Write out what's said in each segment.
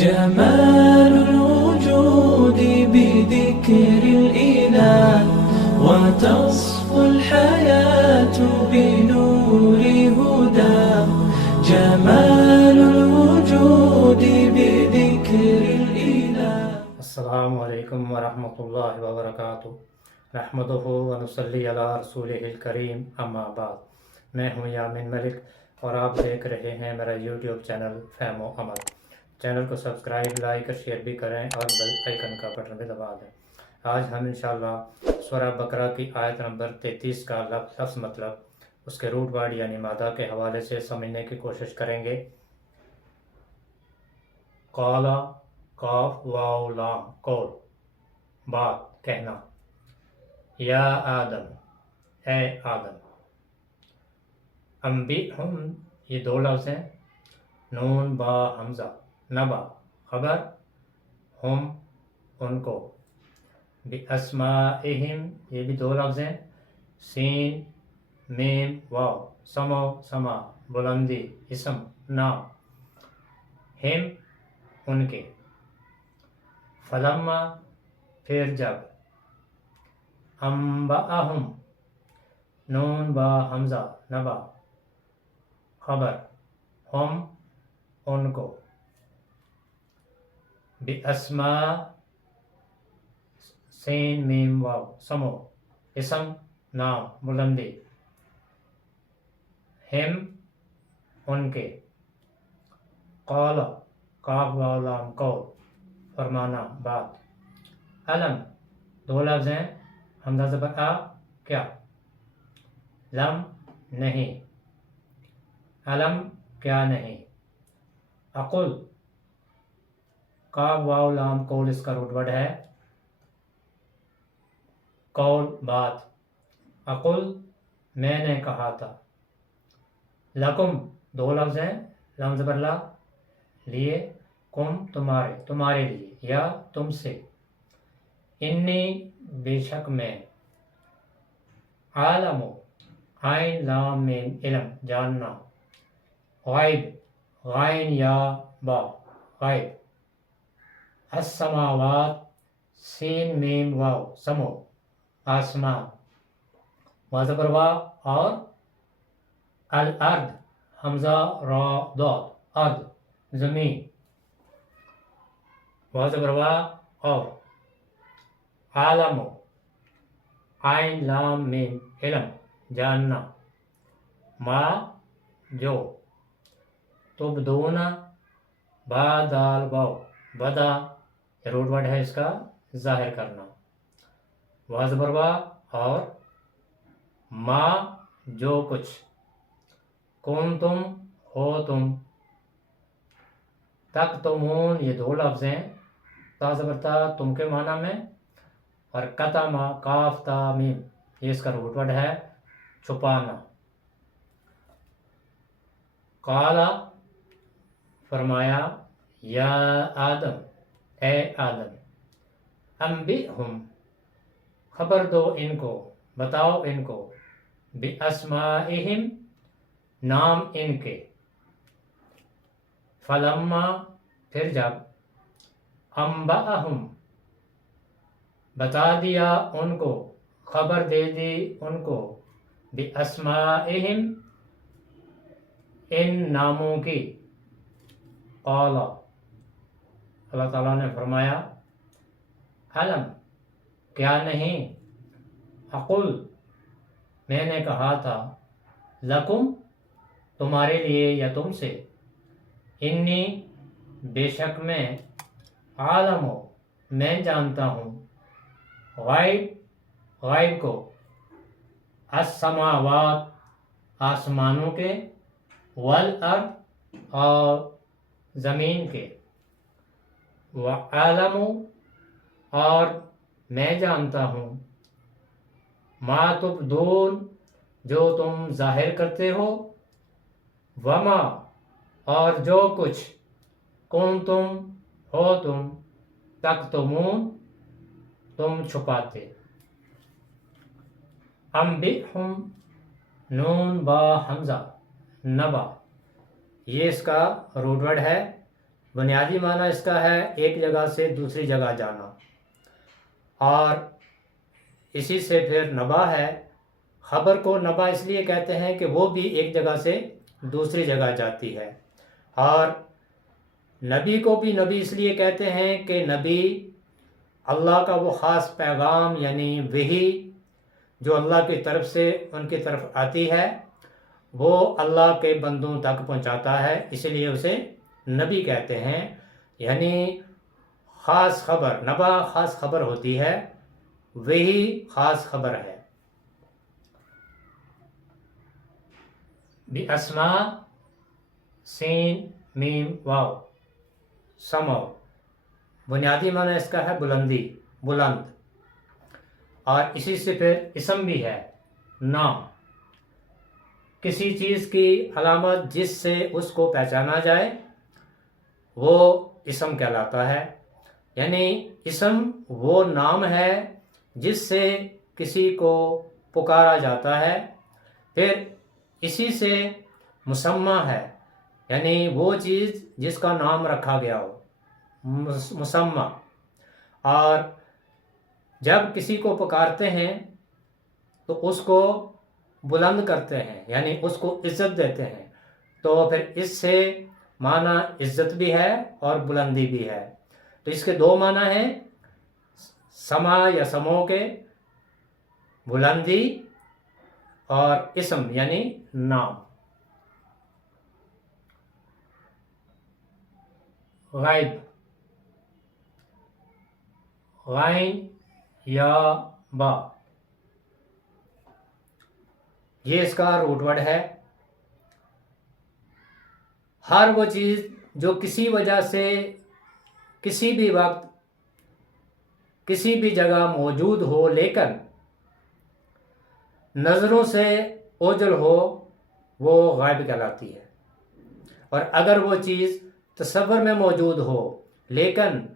جمال الوجود بذكر الإله وتصفو الحياة بنور هدى. جمال الوجود بذكر الإله. السلام علیکم ورحمۃ اللہ وبرکاتہ. نحمدہ ونصلی علی رسولہ الکریم، اما بعد. میں ہوں یامین ملک اور آپ دیکھ رہے ہیں میرا یوٹیوب چینل فہم و عمل. چینل کو سبسکرائب، لائک اور شیئر بھی کریں اور بیل آئیکن کا بٹن بھی دبا دیں. آج ہم انشاءاللہ سورہ بقرہ کی آیت نمبر 33 کا لفظ مطلب اس کے روٹ ورڈ یعنی مادہ کے حوالے سے سمجھنے کی کوشش کریں گے. قالا، قاف واو لام، قول، بات، کہنا. یا آدم، اے آدم. انبئہم، یہ دو لفظ ہیں، نون با حمزہ، نبا خبر، ہم ان کو، باسمائہم یہ بھی دو لفظ ہیں، سین میم واو، سمو سما بلندی اسم نام، ہم ان کے، فلما پھر جب، انبأہم نون با حمزہ نبا خبر، ہم ان کو، باسماء سین میم واو سمو اسم نام بلندی، ہم ان کے، قال قاف واو لام قول فرمانا بات. علم دو لفظ ہیں، حمزہ زبر آ کیا، لم نہیں، علم کیا نہیں. اقل قاف واو لام قول اس کا روٹ ورڈ ہے، قول بات. اقل میں نے کہا تھا، لکم دو لفظ ہیں، لم زبر لا لیے، کم تمہارے لیے یا تم سے. انی بے شک میں، عالم عین لام میم علم جاننا، غیب غین یا با غیب، السماوات سین میم واو سمو آسمان، وا زبر وا اور الارض حمزہ را ضاد ارض زمین، وا زبر وا اور عالم عین لام میم علم جاننا، ما جو، تبدون با دال واو بدا روٹ ورڈ ہے اس کا ظاہر کرنا، وا زبر وا اور ما جو کچھ، کون تم ہو تم، تک تمون یہ دو لفظ ہیں، تا زبر تا تم کے معنی میں، اور کتما کاف تا میم یہ اس کا روٹ ورڈ ہے چھپانا. قالا فرمایا، یا آدم اے آدم، انبئہم خبر دو ان کو، بتاؤ ان کو، باسمائہم نام ان کے، فلما پھر جب، انبأہم بتا دیا ان کو، خبر دے دی ان کو، باسمائہم ان ناموں کی. قال اللہ تعالیٰ نے فرمایا، علم کیا نہیں، اقل میں نے کہا تھا، لکم تمہارے لیے یا تم سے، انی بے شک میں، عالم میں جانتا ہوں، غیب کو، السماوات آسمانوں کے، والارض اور زمین کے، وعالم اور میں جانتا ہوں، ما تبدون جو تم ظاہر کرتے ہو، وما اور جو کچھ، کنتم ہو تم، تکتمون تم چھپاتے. انبئہم نون با حمزہ نبا یہ اس کا روٹ ورڈ ہے، बुनियादी माना इसका है एक जगह से दूसरी जगह जाना, और इसी से फिर नबा है। खबर को नबा इसलिए कहते हैं कि वो भी एक जगह से दूसरी जगह जाती है। और नबी को भी नबी इसलिए कहते हैं कि नबी अल्लाह का वो ख़ास पैगाम यानी वही जो अल्लाह की तरफ से उनकी तरफ आती है वो अल्लाह के बंदों तक पहुंचाता है, इसलिए उसे नबी कहते हैं। यानी ख़ास खबर, नबा ख़ास खबर होती है, वही ख़ास खबर है। बि अस्मा सीन मीम वाव समो, बुनियादी माना इसका है बुलंदी, बुलंद, और इसी से फिर इसम भी है, नाम। किसी चीज़ की अलामत जिससे उसको पहचाना जाए वो इसम कहलाता है। यानी इसम वो नाम है जिससे किसी को पुकारा जाता है। फिर इसी से मुसम्मा है, यानी वो चीज़ जिसका नाम रखा गया हो, मुसम्मा। और जब किसी को पुकारते हैं तो उसको बुलंद करते हैं, यानी उसको इज़्ज़त देते हैं। तो फिर इससे माना इज़्ज़त भी है और बुलंदी भी है। तो इसके दो माना हैं, समा या समो के, बुलंदी, और इसम यानी नाम। गायब, गाइन या बा, ये इसका रूट वर्ड है। हर वो चीज़ जो किसी वजह से किसी भी वक्त किसी भी जगह मौजूद हो लेकिन नज़रों से ओझल हो वो गायब कहलाती है। और अगर वो चीज़ तसव्वुर में मौजूद हो लेकिन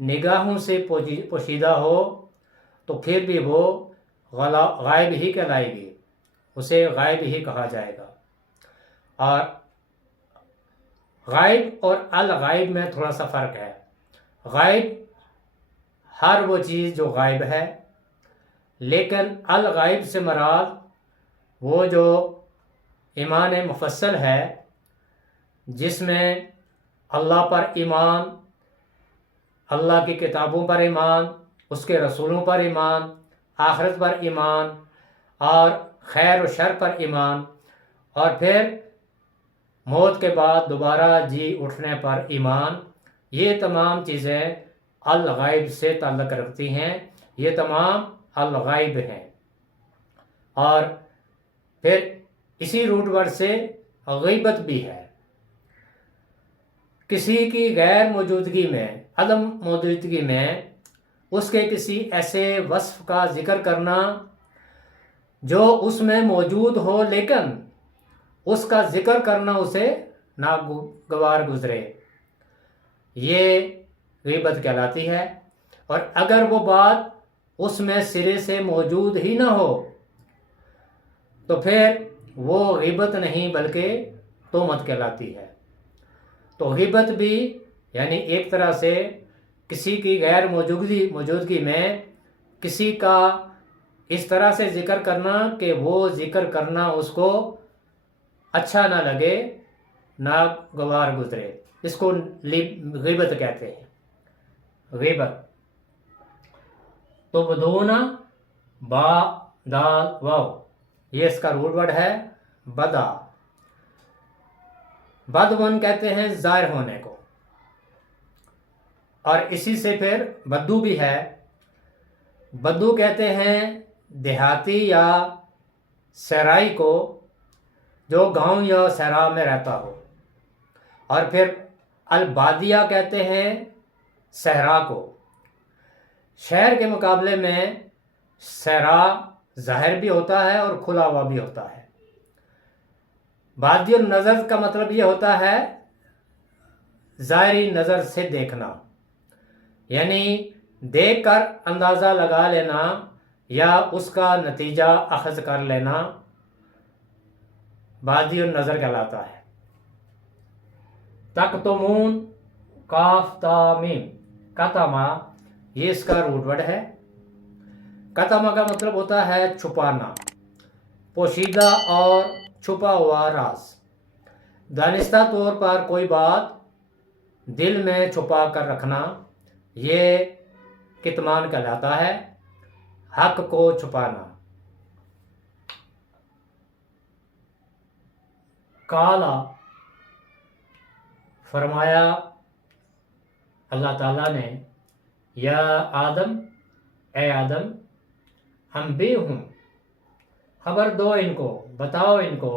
निगाहों से पोशीदा हो तो फिर भी वो गायब ही कहलाएगी, उसे गायब ही कहा जाएगा। और गायब और अल गायब में थोड़ा सा फ़र्क है। गायब हर वो चीज़ जो गायब है, लेकिन अल गायब से मराद वो जो ईमान मुफस्सल है जिसमें अल्लाह पर ईमान, अल्लाह की किताबों पर ईमान, उसके रसूलों पर ईमान, आखिरत पर ईमान और खैर और शर पर ईमान, और फिर मौत के बाद दोबारा जी उठने पर ईमान। ये तमाम चीज़ें अल गायब से ताल्लुक़ रखती हैं, ये तमाम अल गायब हैं। और फिर इसी रूट वर्ड से गीबत भी है, किसी की गैर मौजूदगी में, अदम मौजूदगी में उसके किसी ऐसे वस्फ का जिक्र करना जो उसमें मौजूद हो लेकिन उसका जिक्र करना उसे नागवार गुजरे, ये गीबत कहलाती है। और अगर वो बात उसमें सिरे से मौजूद ही ना हो तो फिर वो गीबत नहीं बल्कि तोहमत कहलाती है। तो गीबत भी यानी एक तरह से किसी की गैर मौजूदगी में किसी का इस तरह से जिक्र करना कि वो जिक्र करना उसको अच्छा ना लगे, नागवार गुजरे, इसको गीबत कहते हैं, गीबत। तो बदूना बा दाल वाव, ये इसका रूट वर्ड है बदा। बदवन कहते हैं ज़ाहिर होने को, और इसी से फिर बद्दू भी है। बद्दू कहते हैं देहाती या सहराई को जो गांव या सहरा में रहता हो। और फिर अलबादिया कहते हैं सहरा को। शहर के मुकाबले में सहरा ज़ाहिर भी होता है और खुला हुआ भी होता है। बादियुन नज़र का मतलब ये होता है ज़ाहिरी नज़र से देखना, यानी देख कर अंदाज़ा लगा लेना या उसका नतीजा अखज़ कर लेना बादियुन नज़र कहलाता है। तकतुमून काफ ता मीम। कतमा, ये इसका रूट वर्ड है। कतमा का मतलब होता है छुपाना, पोशीदा और छुपा हुआ राज। दानिस्ता तौर पर कोई बात दिल में छुपा कर रखना, ये कितमान कहलाता है, हक को छुपाना। काला, फरमाया अल्लाह ताला ने, या आदम, ए आदम, हम भी हूँ, खबर दो इनको, बताओ इनको,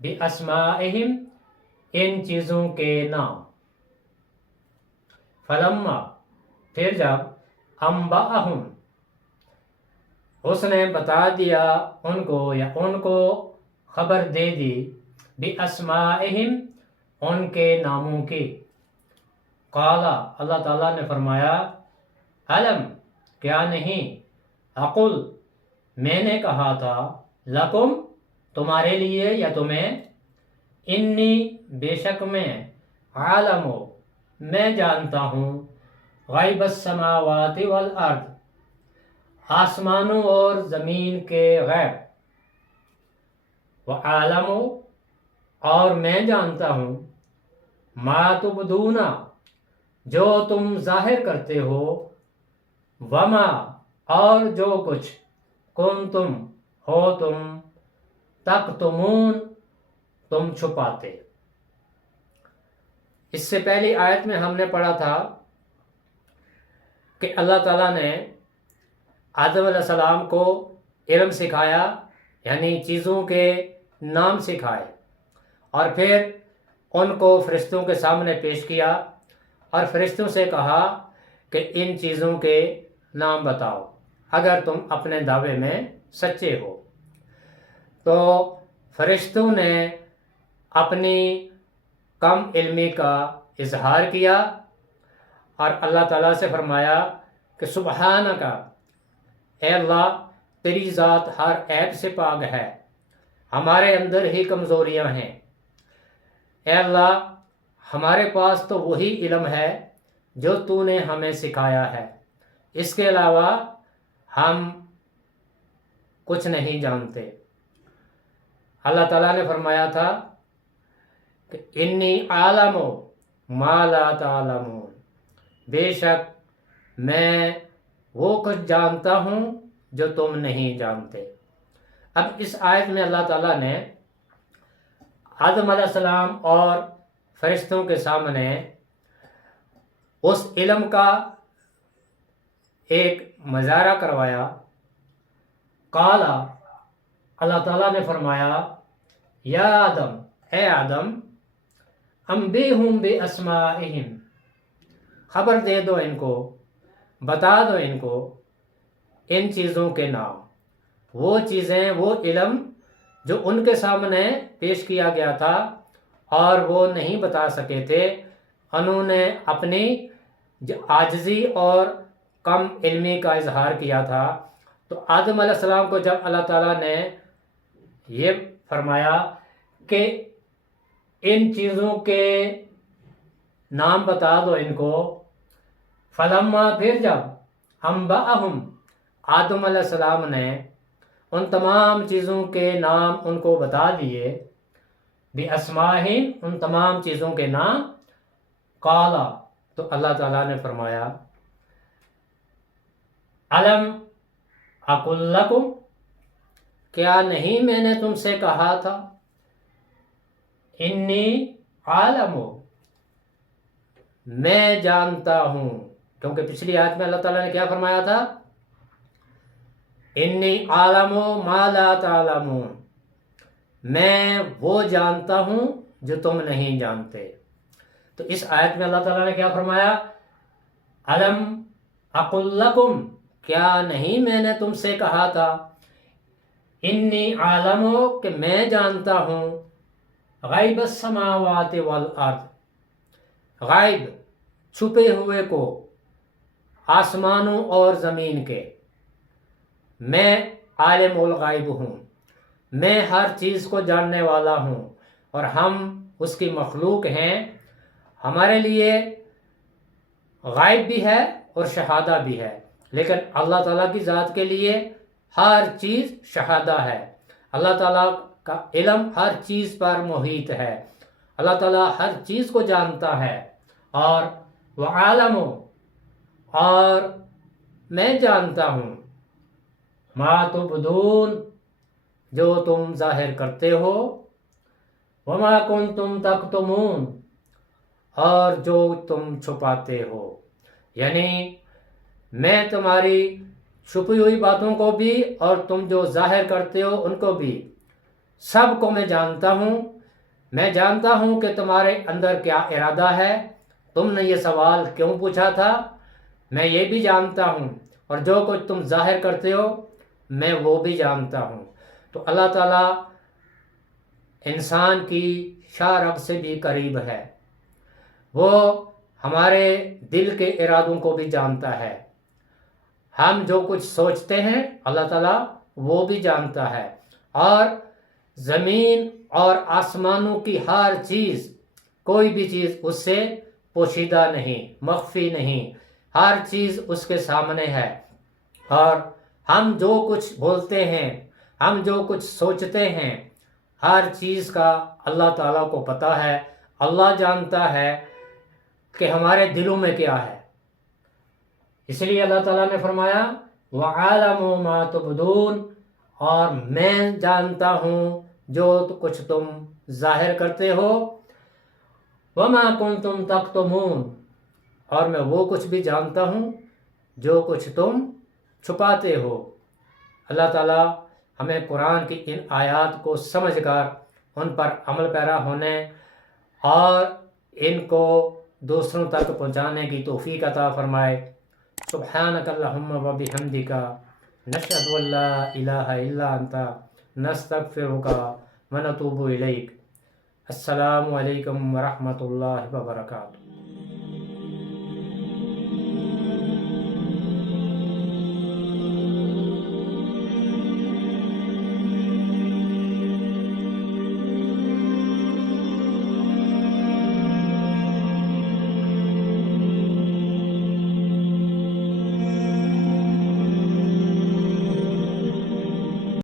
बि अस्माइहिम, इन चीज़ों के नाम। फलम्मा, फिर जब, अम्बाअहुम, उसने बता दिया उनको या उनको खबर दे दी, बि अस्माइहिम, उनके नामों की। काला, अल्लाह ताला ने फरमाया, अलम, क्या नहीं, अकुल, मैंने कहा था, लकुम, तुम्हारे लिए या तुम्हें, इन्नी, बेशक मैं, आलमो, मैं जानता हूँ, गैबस समावाति वल अर्द, आसमानों और ज़मीन के गैब, व आलमो, और मैं जानता हूँ, मा तुबदूना, जो तुम जाहिर करते हो, वमा, और जो कुछ, कुन तुम, हो तुम, तकतुमून, तुम छुपाते। इससे पहली आयत में हमने पढ़ा था कि अल्लाह ताला ने आदम अलैहिस्सलाम को इल्म सिखाया, यानी चीज़ों के नाम सिखाए, और फिर उनको फरिश्तों के सामने पेश किया और फरिश्तों से कहा कि इन चीज़ों के नाम बताओ अगर तुम अपने दावे में सच्चे हो। तो फरिश्तों ने अपनी कम इल्मी का इजहार किया और अल्लाह ताला से फरमाया कि सुबहानका, ए अल्लाह, तेरी ज़ात हर ऐब से पाक है, हमारे अंदर ही कमज़ोरियाँ हैं। ए अल्लाह, हमारे पास तो वही इल्म है जो तूने हमें सिखाया है, इसके अलावा हम कुछ नहीं जानते। अल्लाह ताला ने फरमाया था कि इन्नी आलमो मा ला तालमून, बेशक मैं वो कुछ जानता हूँ जो तुम नहीं जानते। अब इस आयत में अल्लाह ताला ने आदम अलैहिस्सलाम और फरिश्तों के सामने उस इल्म का एक मज़ारा करवाया। काला, अल्लाह ताला ने फरमाया, या आदम, ए आदम, अम्बिहुम बि अस्माइहिम, खबर दे दो इनको, बता दो इनको इन चीज़ों के नाम, वो चीज़ें, वो इल्म जो उनके सामने पेश किया गया था और वो नहीं बता सके थे। उन्होंने अपनी आजिज़ी और कम इल्मी का इजहार किया था। तो आदम अलैहिस्सलाम को जब अल्लाह ताला ने ये फरमाया कि इन चीज़ों के नाम बता दो इनको, फलम्मा, फिर जब, अम्बाअहुम, आदम अलैहिस्सलाम ने उन तमाम चीज़ों के नाम उनको बता दिए, बि अस्माहिम, उन तमाम चीज़ों के नाम। काला, तो अल्लाह ताला ने फरमाया, अलम अकुल लकुम, क्या नहीं मैंने तुमसे कहा था, इन्नी आलमो, मैं जानता हूँ। क्योंकि पिछली आयत में अल्लाह ताला ने क्या फरमाया था, इन्नी आलमो मा ला तालमून, मैं वो जानता हूँ जो तुम नहीं जानते। तो इस आयत में अल्लाह ताला ने क्या फरमाया, अलम अकुल लकुम, क्या नहीं मैंने तुमसे कहा था, इन्नी आलमो, कि मैं जानता हूँ, गैबस समावाति वल अर्द, गैब, छुपे हुए को, आसमानों और ज़मीन के। मैं आलिमुल गैब हूँ, मैं हर चीज़ को जानने वाला हूँ और हम उसकी मखलूक हैं। हमारे लिए غائب بھی ہے اور شہادہ بھی ہے، لیکن اللہ تعالیٰ کی ذات کے لیے ہر چیز شہادہ ہے۔ اللہ تعالیٰ کا علم ہر چیز پر محیط ہے، اللہ تعالیٰ ہر چیز کو جانتا ہے۔ اور وعالم، اور میں جانتا ہوں، ما تبدون، جو تم ظاہر کرتے ہو، وما کنتم تکتمون، اور جو تم چھپاتے ہو۔ یعنی میں تمہاری چھپی ہوئی باتوں کو بھی اور تم جو ظاہر کرتے ہو ان کو بھی، سب کو میں جانتا ہوں۔ میں جانتا ہوں کہ تمہارے اندر کیا ارادہ ہے، تم نے یہ سوال کیوں پوچھا تھا، میں یہ بھی جانتا ہوں، اور جو کچھ تم ظاہر کرتے ہو میں وہ بھی جانتا ہوں۔ تو اللہ تعالیٰ انسان کی شاہ رگ سے بھی قریب ہے، وہ ہمارے دل کے ارادوں کو بھی جانتا ہے۔ ہم جو کچھ سوچتے ہیں اللہ تعالیٰ وہ بھی جانتا ہے، اور زمین اور آسمانوں کی ہر چیز، کوئی بھی چیز اس سے پوشیدہ نہیں، مخفی نہیں، ہر چیز اس کے سامنے ہے۔ اور ہم جو کچھ بولتے ہیں، ہم جو کچھ سوچتے ہیں، ہر چیز کا اللہ تعالیٰ کو پتہ ہے۔ اللہ جانتا ہے کہ ہمارے دلوں میں کیا ہے، اس لیے اللہ تعالیٰ نے فرمایا وَعَالَمُ مَا تُبْدُونَ، اور میں جانتا ہوں جو کچھ تم ظاہر کرتے ہو، وَمَا كُنْتُمْ تَكْتُمُونَ، اور میں وہ کچھ بھی جانتا ہوں جو کچھ تم چھپاتے ہو۔ اللہ تعالیٰ ہمیں قرآن کی ان آیات کو سمجھ کر ان پر عمل پیرا ہونے اور ان کو دوسروں تک پہنچانے کی توفیق عطا فرمائے۔ سبحانک اللہم و بحمدک، نشہد ان لا الہ الا انت، نستغفرک و نتوب الیک۔ السلام علیکم ورحمۃ اللہ وبرکاتہ۔